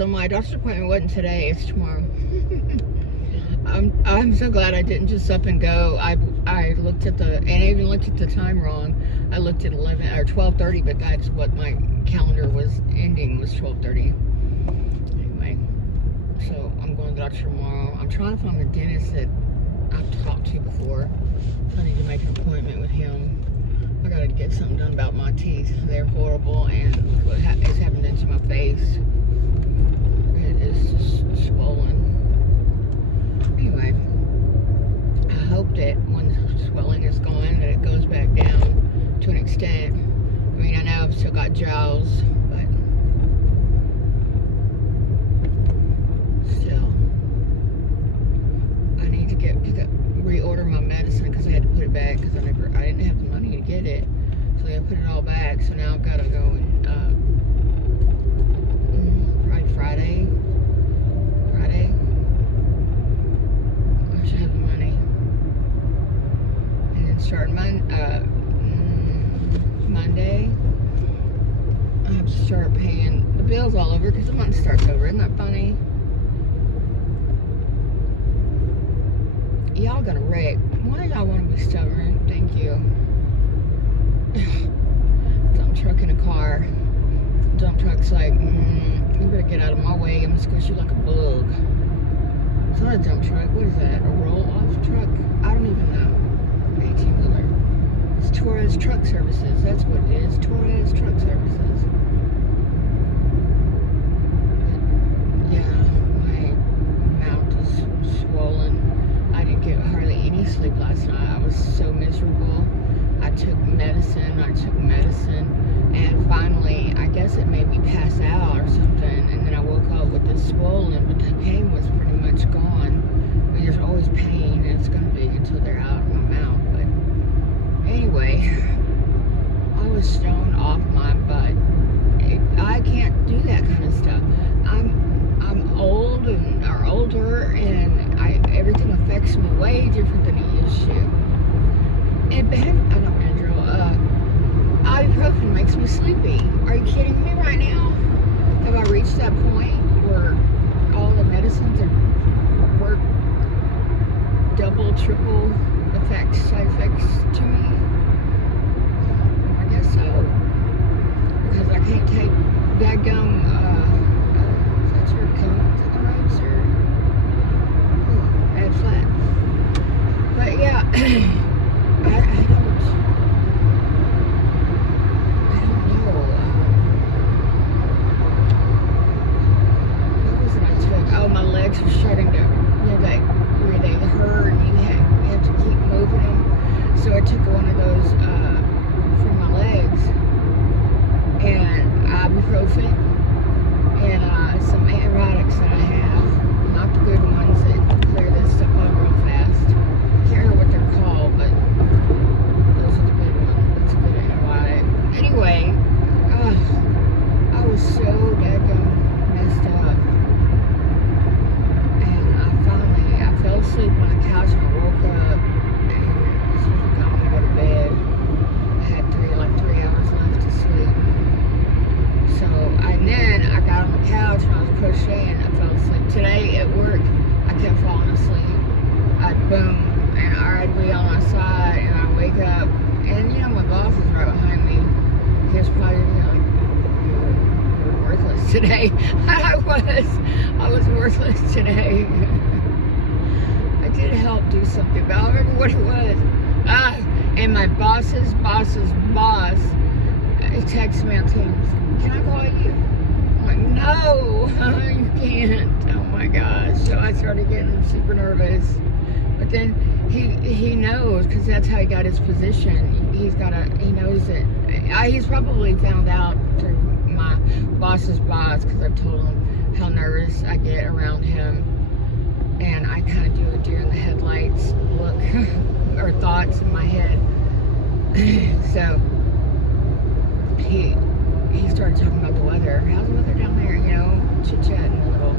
So my doctor's appointment wasn't today, it's tomorrow. I'm so glad I didn't just up and go. I looked at and I even looked at the time wrong. I looked at 11 or 12:30, but that's what my calendar was ending, was 12:30. Anyway, so I'm going to the doctor tomorrow. I'm trying to find the dentist that I've talked to before. So I need to make an appointment with him. I gotta get something done about my teeth. They're horrible, and what is happening to my face. It is just swollen. Anyway, I hope that when the swelling is gone, that it goes back down to an extent. I mean, I know I've still got jowls, but still, I need to reorder my medicine because I had to put it back because I didn't have the money to get it, so I put it all back. So now I've got to go and probably Friday. I should have the money, and then start Monday. I have to start paying the bills all over because the month starts over. Isn't that funny? Y'all gonna wreck. Why do y'all want to be stubborn? Thank you. Dump truck in a car. Dump truck's like, you better get out of my way. I'm gonna squish you like a bug. It's not a dump truck. What is that? A roll-off truck? I don't even know. 18-wheeler. It's Torres Truck Services. That's what it is. Torres Truck Services. But, yeah, my mouth is swollen. I didn't get hardly any sleep last night. I was so miserable. I took medicine, and finally, I guess it made me pass out or something, and then I woke up with this swollen, but the pain was pretty much gone. I mean, there's always pain, and it's going to be until they're out of my mouth, but anyway, I was stoned off my butt. I can't do that kind of stuff. I'm old or older, and everything affects me way different than it used to. And ibuprofen makes me sleepy. Are you kidding me right now? Have I reached that point where all the medicines work double, triple side effects to me? I guess so. Because I can't take dadgum, is that your cones in the road, sir? Ooh, bad flat. But yeah, I don't know. What was it I took? Oh, my legs were starting to, where they hurt, and you have to keep moving them. So I took one of those for my legs, and ibuprofen, and some antibiotics that I have. Not the good ones that clear this stuff up real fast. Can't remember what they're called, but those are the good ones. That's a good antibiotic. Anyway, I was so daggone messed up. And I fell asleep on the couch, and I woke up, and as soon as I got to go to bed, I had 3 hours left to sleep. So, and then I got on the couch, and I was crocheting, and I fell asleep. Today at work, I kept falling asleep. Boom. And I'd be on my side, and I'd wake up, and my boss is right behind me. He was probably like, you're worthless today. I was worthless today. I did help do something, but I don't remember what it was. And my boss's boss texted me on Teams, can I call you? I'm like, no, you can't. Oh my gosh. So I started getting super nervous. But then he knows, because that's how he got his position. He knows it. He's probably found out through my boss's boss, because I've told him how nervous I get around him. And I kind of do a deer in the headlights look, or thoughts in my head. So he started talking about the weather. How's the weather down there? Chit-chatting a little.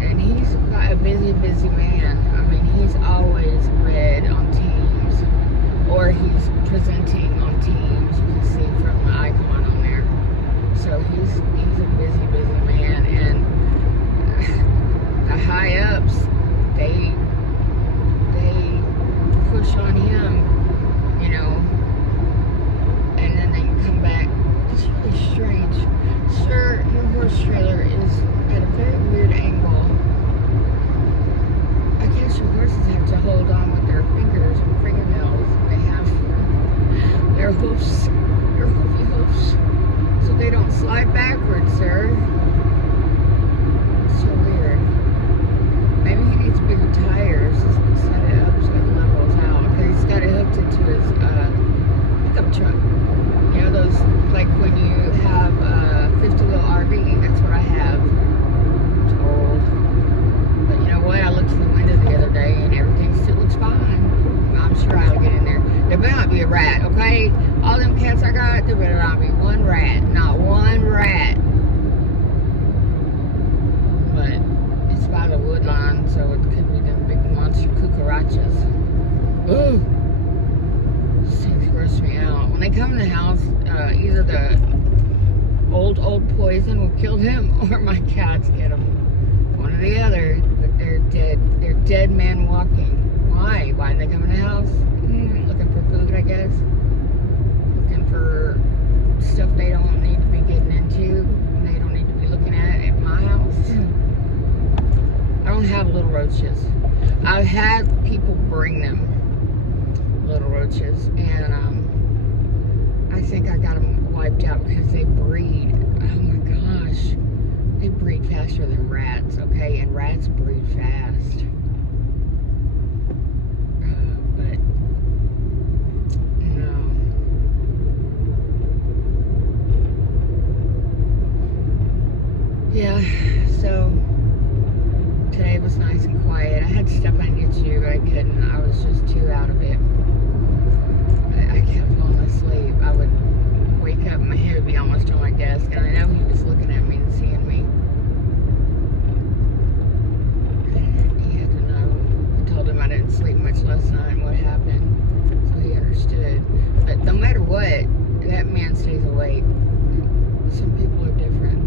And he's a busy man. I mean, he's always read on Teams, or he's presenting on Teams. You can see from the icon on there. So he's a busy man, roaches. Ooh. These things gross me out. When they come in the house, either the old poison will kill them or my cats get them. One or the other. But they're dead. They're dead men walking. Why? Why did they come in the house? Looking for food, I guess. Looking for stuff they don't need to be getting into. They don't need to be looking at my house. I don't have little roaches. I've had people bring them, little roaches, and I think I got them wiped out because they breed. Oh my gosh. They breed faster than rats, okay? And rats breed fast. But, no. Yeah, so today was nice and quiet. I had stuff I needed to do, but I couldn't. I was just too out of it. I kept falling asleep. I would wake up and my head would be almost on my desk, and I know he was looking at me and seeing me. He had to know. I told him I didn't sleep much last night and what happened, so he understood. But no matter what, that man stays awake. Some people are different.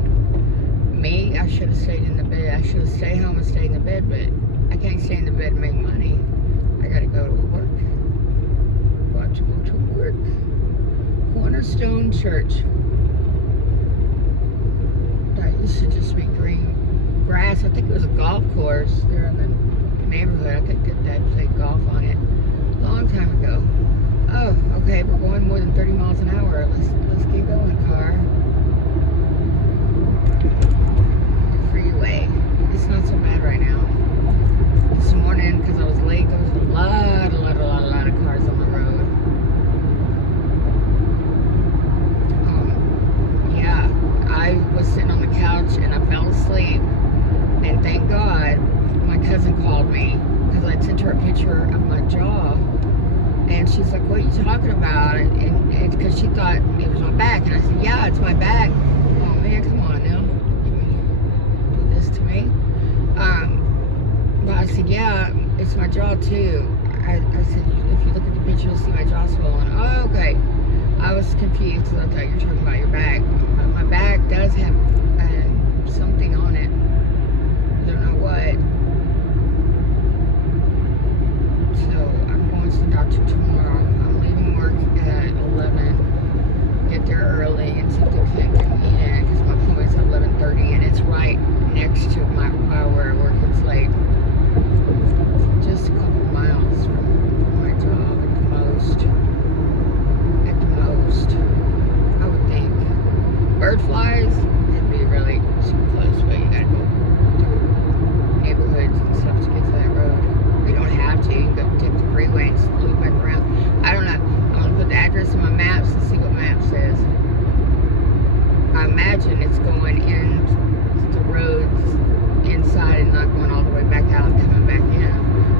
Me, I should have stayed in the bed. I should have stayed home and stayed in the bed, but I can't stay in the bed and make money. I gotta go to work. Got to go to work. Cornerstone Church. That used to just be green grass. I think it was a golf course there in the neighborhood. I think that Dad played golf on it a long time ago. Oh, okay, we're going more than 30 miles an hour. Let's keep going, car. Freeway. It's not so bad right now. This morning, because I was late, there was a lot of cars on the road. Yeah, I was sitting on the couch and I fell asleep. And thank God, my cousin called me because I sent her a picture of my jaw. And she's like, "What are you talking about?" And because she thought it was my back. And I said, "Yeah, it's my back." Oh man, come on now. To me. But I said, "Yeah, it's my jaw too." I said, "If you look at the picture, you'll see my jaw swollen." Oh, okay. I was confused because I thought you were talking about your back. But my back does have something on it. I don't know what. So I'm going to the doctor tomorrow. I'm leaving work at 11. Get there early and see if they can get me in because my appointment's at 11:30 and it's right next to where I work. It's like just a couple miles from my job at the most. At the most, I would think. Bird flies, it'd be really super close, but you gotta go through neighborhoods and stuff to get to that road. You don't have to. You can go take the freeway and loop back around. I don't know. I'm gonna put the address in my maps and see what map says. I imagine it's going in the roads inside and not going all the way back out and coming back in.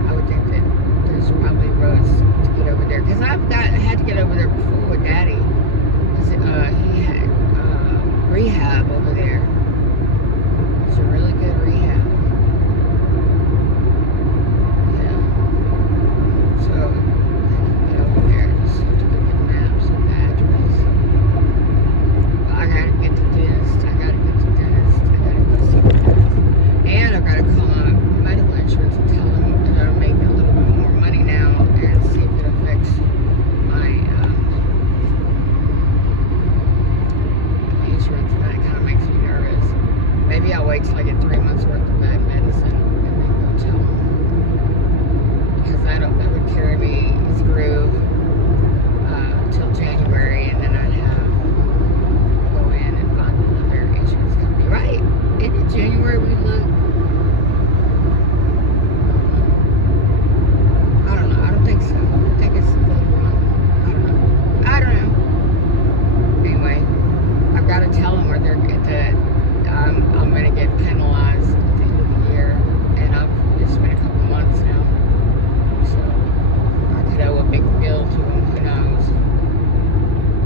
I would think that there's probably roads to get over there. Because I had to get over there before with Daddy. Because he had rehab over there. It's a really good rehab. Yeah. So, I can get over there. Just have to look at maps and the address. I gotta get to the dentist. I gotta go see the dentist. And I've got to call my medical insurance and tell them that I'm making a little bit more money now and see if it affects my insurance. And that kind of makes me nervous. Maybe I'll wait till I get 3 months worth of that medicine and then go tell them. Because that would carry me through till January, and then I'd have go in and find another insurance company. Right? In January we look. I don't know. I don't think so. I think it's later on. I don't know. Anyway, I've got to tell them, or they're that I'm going to get penalized at the end of the year, and it's been a couple months now, so I could owe a big bill to them. Who knows?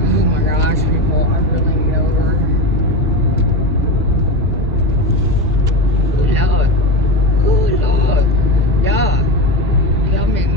Oh my gosh, people! I really know her. Oh Lord. Yeah. Y'all make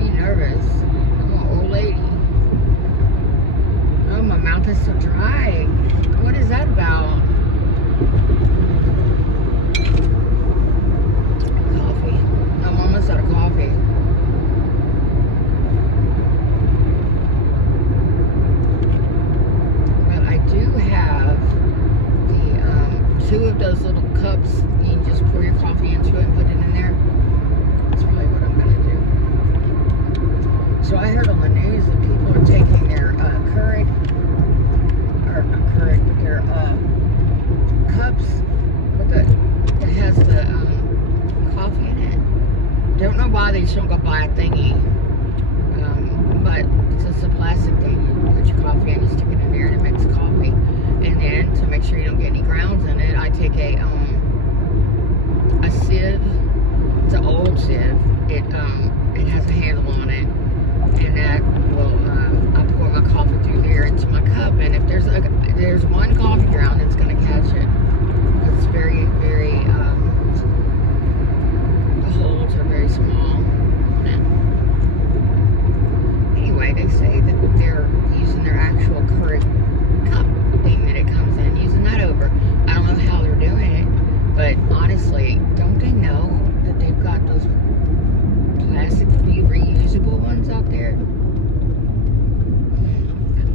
So I heard on the news that people are taking their Keurig, or not Keurig, but their cups with that has the coffee in it. Don't know why they shouldn't go buy a thingy, but it's just a plastic thing. You put your coffee in, you stick it in there, and it makes coffee. And then to make sure you don't get any grounds in it, I take a sieve. It's an old sieve. It has a handle on it, and that will I pour my coffee through there into my cup. And if there's one coffee ground, it's gonna catch it. It's very, very the holes are very small. Anyway, they say that they're using their actual Keurig cup thing that it comes in, using that over. I don't know how they're doing it, but honestly, don't they know that they've got those plastic reusable ones out there?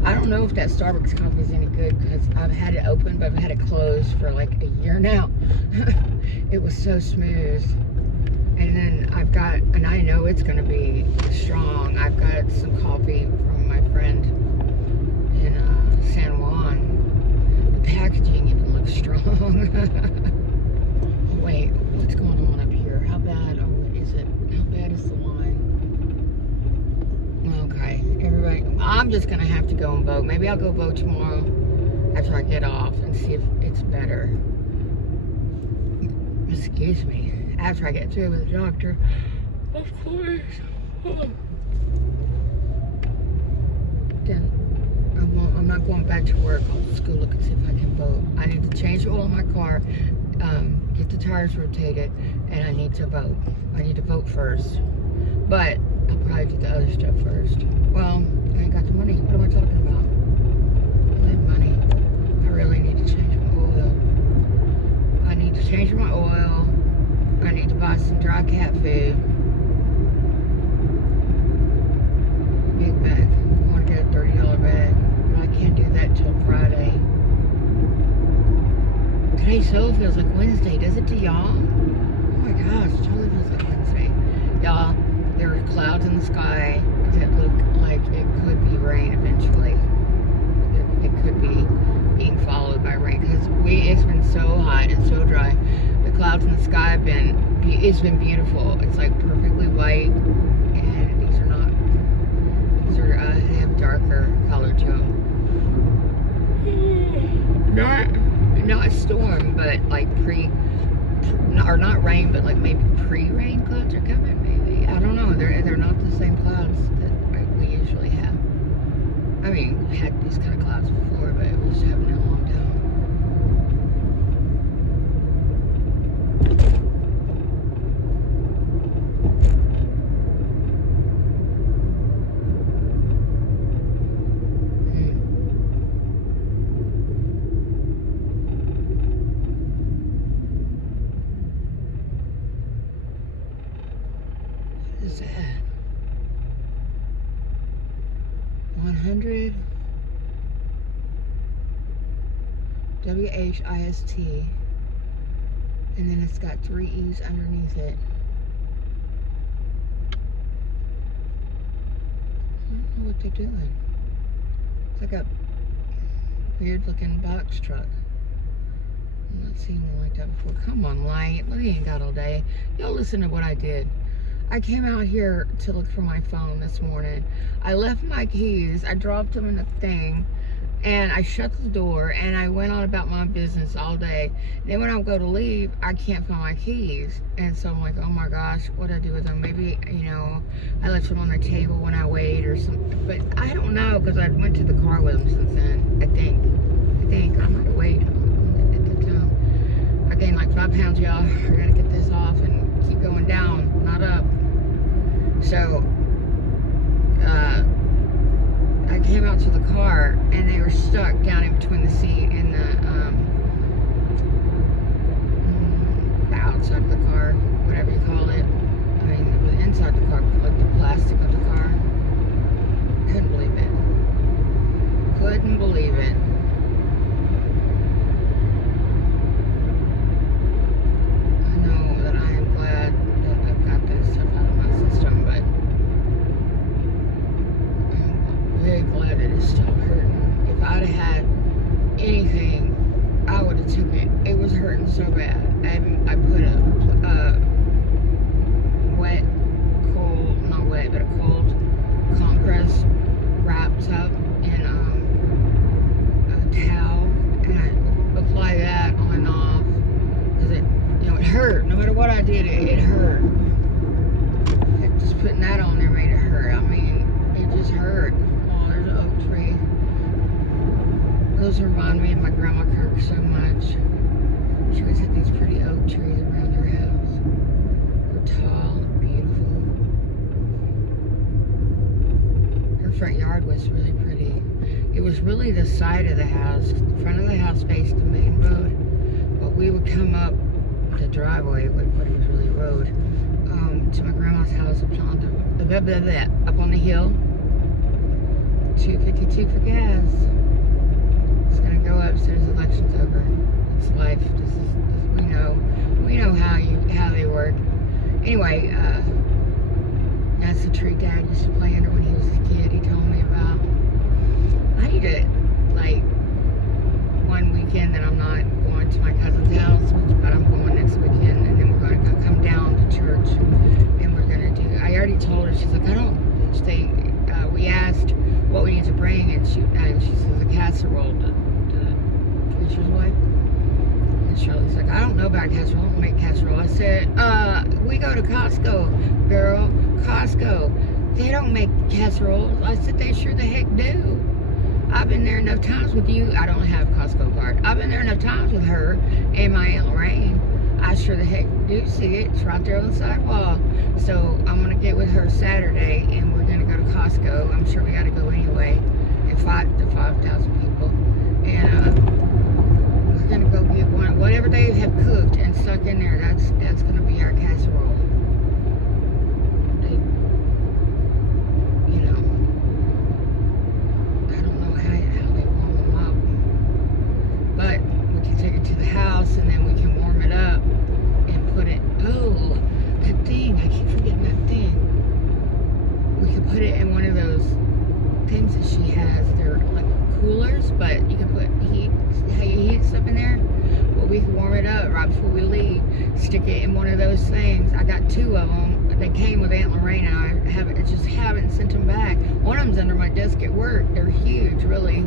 I don't know if that Starbucks coffee is any good because I've had it open, but I've had it closed for like a year now. It was so smooth. And then and I know it's going to be strong. I've got some coffee from my friend in San Juan. The packaging even looks strong. Wait, what's going on up here? How bad is it? How bad is the line? Okay, everybody, I'm just going to have to go and vote. Maybe I'll go vote tomorrow after I get off and see if it's better. Excuse me. After I get through with the doctor, of course. Then I'm not going back to work. I'll just go look and see if I can vote. I need to change the oil in my car, get the tires rotated, and I need to vote. I need to vote first. But I'll probably do the other stuff first. Well, I ain't got the money. What am I talking about? I have money. I really need to change my oil. I need to change my oil. I need to buy some dry cat food. Big bag. I want to get a $30 bag. But I can't do that till Friday. Today so feels like Wednesday. Does it to y'all? Oh my gosh, it totally feels like Wednesday. Y'all, there are clouds in the sky that look like it could be rain eventually. It could be being followed by rain because it's been so hot and so dry. The clouds in the sky have it's been beautiful. It's like perfectly white, and these are they have darker color to them. Not storm, but like not rain, but like maybe pre-rain clouds are coming. Maybe, I don't know. They're not the same clouds that we usually have. I mean, we had these kind of clouds before, but we just haven't in a long time. What is that? 100 WHIST, and then it's got 3 E's underneath it. I don't know what they're doing. It's like a weird looking box truck. I've not seen one like that before. Come on, light. We ain't got all day. Y'all listen to what I did. I came out here to look for my phone this morning. I left my keys. I dropped them in the thing, and I shut the door, and I went on about my business all day. Then when I go to leave, I can't find my keys. And so I'm like, oh my gosh, what do I do with them? Maybe, I left them on the table when I weighed or something. But I don't know, because I went to the car with them since then, I think. I might have weighed at the time. I gained like 5 pounds, y'all. I gotta get this off and keep going down, not up. So, I came out to the car, and they were stuck down in between the seat and the outside of the car, whatever you call it. I mean, it was inside the car, but like the plastic of the car. Couldn't believe it. Couldn't believe it. I know that I am glad that I've got this stuff out of my system, but stop hurting. If I'd have had anything, I would have took it. It was hurting so bad. I put a wet, cold, not wet, but a cold compress wrapped up in a towel, and I apply that on and off because it hurt. No matter what I did, it hurt. Just putting that on there made it hurt. I mean, it just hurt. Oh, there's an oak tree. Those remind me of my grandma Kirk so much. She always had these pretty oak trees around her house. They're tall and beautiful. Her front yard was really pretty. It was really the side of the house. The front of the house faced the main road. But we would come up the driveway, what was really road, to my grandma's house up on the hill. $2.52 for gas. It's gonna go up as soon as the election's over. It's life. We know how they work. Anyway, that's the tree Dad used to play under when he was a kid. He told me about. I need to, like, one weekend that I'm not going to my cousin's house, but I'm going next weekend, and then we're going to come down to church, and we're going to do. I already told her. She's like, I don't. We asked what we need to bring, and she says a casserole. The preacher's wife. And Shirley's like, I don't know about casserole. I don't make casserole. I said, we go to Costco, girl. Costco. They don't make casseroles. I said, they sure the heck do. I've been there enough times with you. I don't have a Costco card. I've been there enough times with her and my Aunt Lorraine. I sure the heck do see it. It's right there on the sidewalk. So I'm going to get with her Saturday, and we're going to go to Costco. I'm sure we got to go anyway. And 5,000 people. And we're going to go get whatever they have cooked and stuck in there. That's going to be our casserole. To the house, and then we can warm it up and put it. Oh, that thing! I keep forgetting that thing. We could put it in one of those things that she has. They're like coolers, but you can put heat stuff in there. Well, we can warm it up right before we leave. Stick it in one of those things. I got 2 of them. They came with Aunt Lorraine, and I haven't sent them back. One of them's under my desk at work. They're huge, really.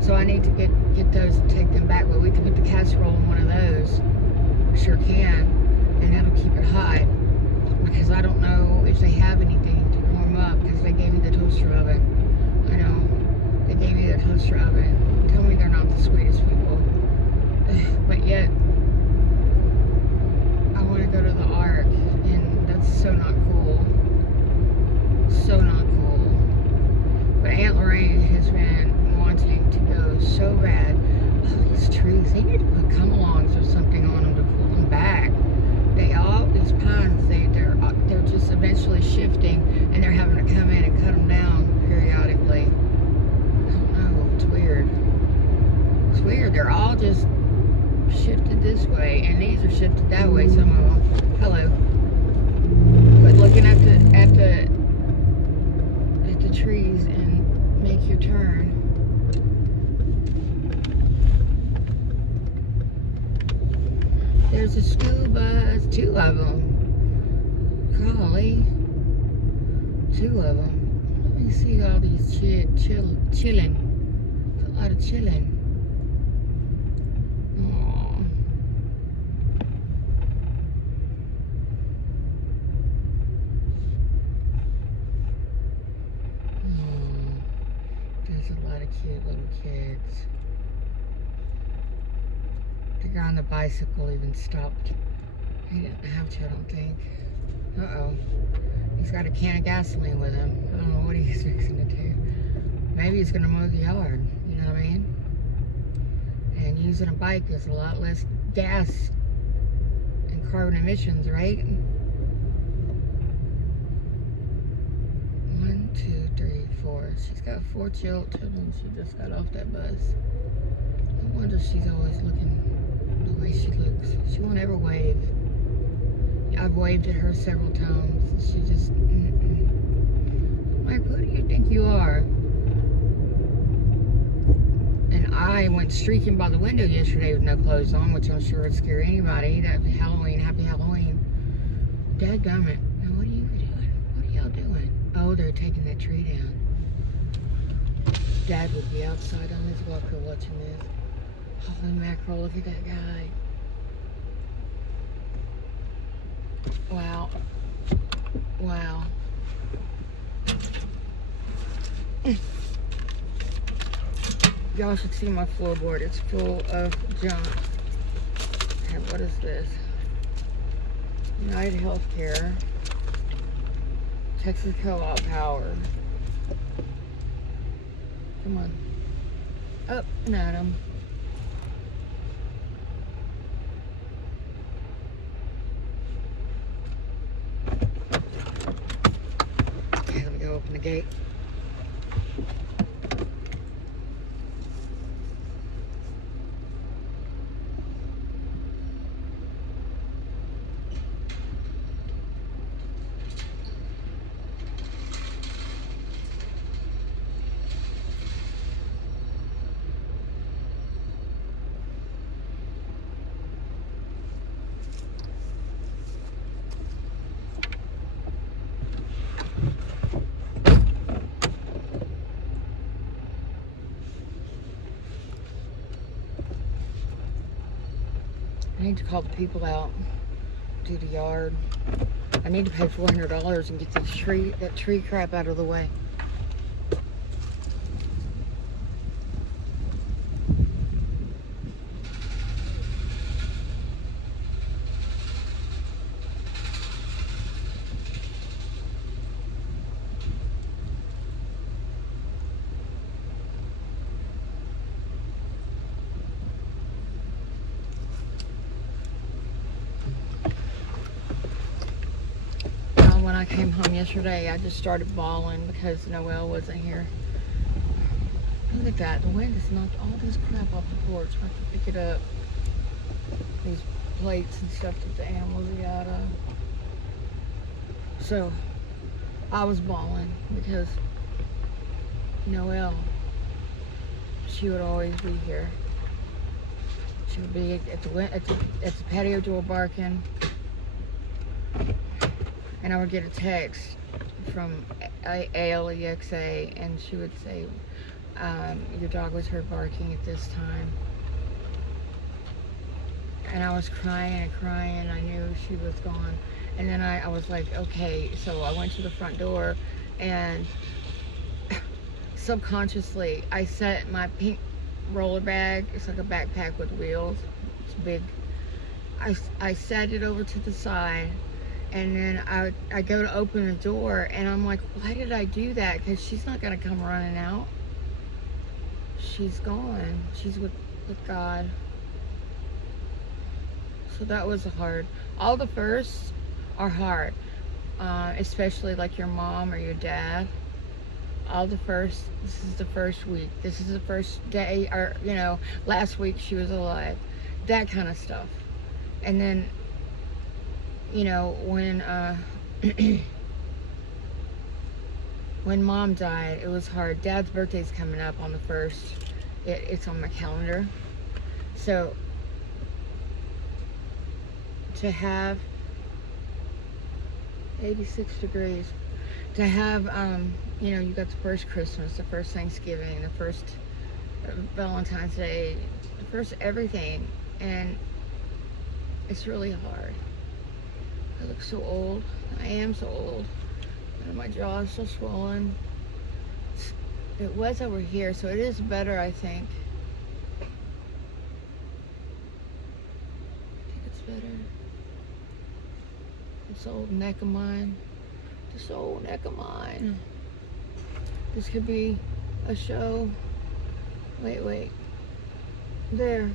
So I need to get those and take them back. But we can put the casserole in one of those. Sure can. And that'll keep it hot. Because I don't know if they have anything to warm up. Because they gave me the toaster oven. I know. They gave me the toaster oven. Tell me they're not the sweetest people. But yet, I want to go to the Ark. And that's so not cool. So not cool. But Aunt Lorraine has been wanting to go so bad. Oh, these trees, they need to put come-alongs or something on them to pull them back. These pines, they're just eventually shifting, and they're having to come in and cut them down periodically. I don't know, it's weird. It's weird, they're all just shifted this way, and these are shifted that way, some of them. Hello. But looking at the trees and make your turn. There's a school bus, 2 of them. Golly, 2 of them. Let me see all these chilling. There's a lot of chilling. Aww. There's a lot of cute little kids. The guy on the bicycle even stopped. He didn't have to, I don't think. Uh-oh. He's got a can of gasoline with him. I don't know what he's fixing to do. Maybe he's going to mow the yard. You know what I mean? And using a bike is a lot less gas and carbon emissions, right? 1, 2, 3, 4. She's got 4 children. She just got off that bus. I wonder if she's always looking the way she looks. She won't ever wave. I've waved at her several times. She just, Like, who do you think you are? guy went streaking by the window yesterday with no clothes on, which I'm sure would scare anybody. That Halloween, happy Halloween. Dadgummit. Now what are you doing? What are y'all doing? Oh, they're taking that tree down. Dad would be outside on his walker watching this. Holy mackerel, look at that guy. Wow. Wow. Y'all should see my floorboard. It's full of junk. And what is this? United Healthcare. Texas Co-op Power. Come on. Up and at 'em. Okay, let me go open the gate. I need to call the people out, do the yard. I need to pay $400 and get that tree crap out of the way. When I came home yesterday, I just started bawling because Noelle wasn't here. Look at that. The wind has knocked all this crap off the porch. I have to pick it up. These plates and stuff that the animals eat out of. So, I was bawling because Noelle, she would always be here. She would be at the patio door barking. And I would get a text from ALEXA, and she would say, your dog was heard barking at this time. And I was crying and crying. I knew she was gone. And then I was like, okay. So I went to the front door, and subconsciously, I set my pink roller bag. It's like a backpack with wheels. It's big. I set it over to the side. And then I go to open the door, and I'm like, why did I do that? Because she's not going to come running out. She's gone. She's with God. So that was hard. All the firsts are hard, especially like your mom or your dad. All the first, this is the first week. This is the first day, or, you know, last week she was alive. That kind of stuff. And then, you know, when when Mom died, it was hard. Dad's birthday's coming up on the 1st. It's on my calendar. So to have 86 degrees, to have, you know, you got the first Christmas, the first Thanksgiving, the first Valentine's Day, the first everything, and it's really hard. I look so old. I am so old. And my jaw is so swollen. It was over here, so it is better, I think. I think it's better. This old neck of mine. This old neck of mine. This could be a show. Wait. There.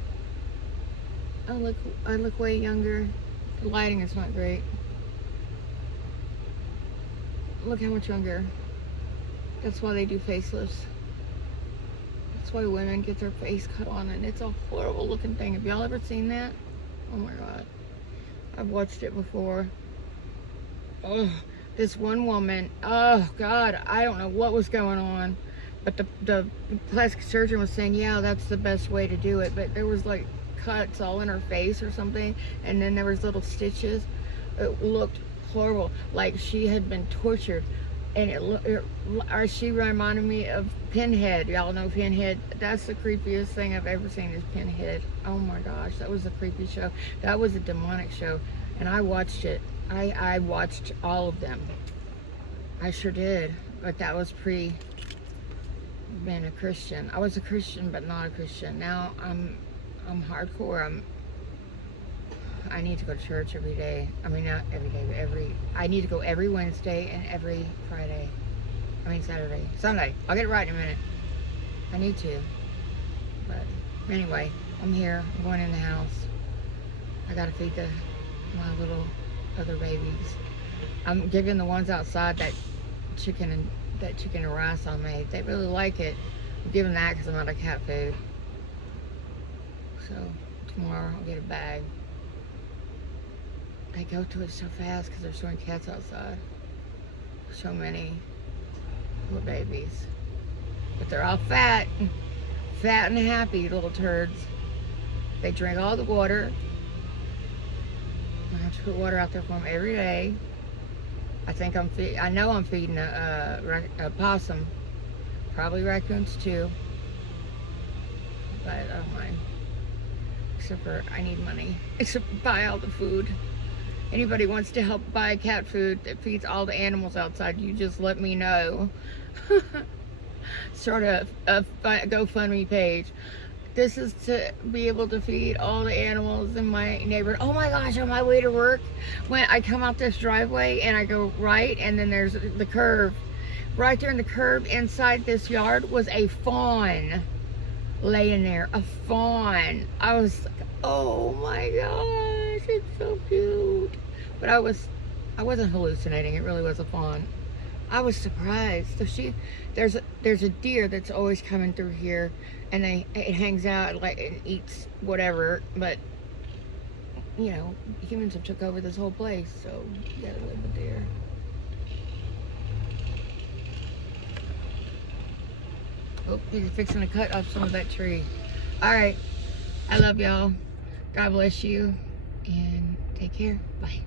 I look way younger. The lighting is not great. Look how much younger. That's why they do facelifts. That's why women get their face cut on, and it's a horrible looking thing. Have y'all ever seen that? Oh my God. I've watched it before. Oh, this one woman, oh God, I don't know what was going on. But the plastic surgeon was saying, yeah, that's the best way to do it. But there was like cuts all in her face or something, and then there was little stitches. It looked horrible, like she had been tortured. And or she reminded me of Pinhead. Y'all know Pinhead? That's the creepiest thing I've ever seen is Pinhead. Oh my gosh, that was a creepy show. That was a demonic show, and I watched it. I watched all of them. I sure did, but that was pre being a Christian. I was a Christian, but not a Christian. Now I'm hardcore. I need to go to church every day. I mean, not every day, but I need to go every Wednesday and every Friday. I mean, Sunday. I'll get it right in a minute. I need to. But anyway, I'm here. I'm going in the house. I gotta feed my little other babies. I'm giving the ones outside that chicken and rice I made. They really like it. I'm giving that because I'm out of cat food. So tomorrow I'll get a bag. They go to it so fast because there's so many cats outside. So many poor babies. But they're all fat and happy little turds. They drink all the water. I have to put water out there for them every day. I know I'm feeding a possum. Probably raccoons too. But I don't mind. Except for I need money. Except to buy all the food. Anybody wants to help buy cat food that feeds all the animals outside, you just let me know. Start a GoFundMe page. This is to be able to feed all the animals in my neighborhood. Oh my gosh, on my way to work, when I come out this driveway and I go right, and then there's the curve. Right there in the curve inside this yard was a fawn laying there. A fawn. I was like, oh my gosh, it's so cute. But I wasn't hallucinating. It really was a fawn. I was surprised. So there's a deer that's always coming through here, and it hangs out like and eats whatever. But you know, humans have took over this whole place, so you gotta live with deer. Oh, he's fixing to cut off some of that tree. All right, I love y'all. God bless you, and take care. Bye.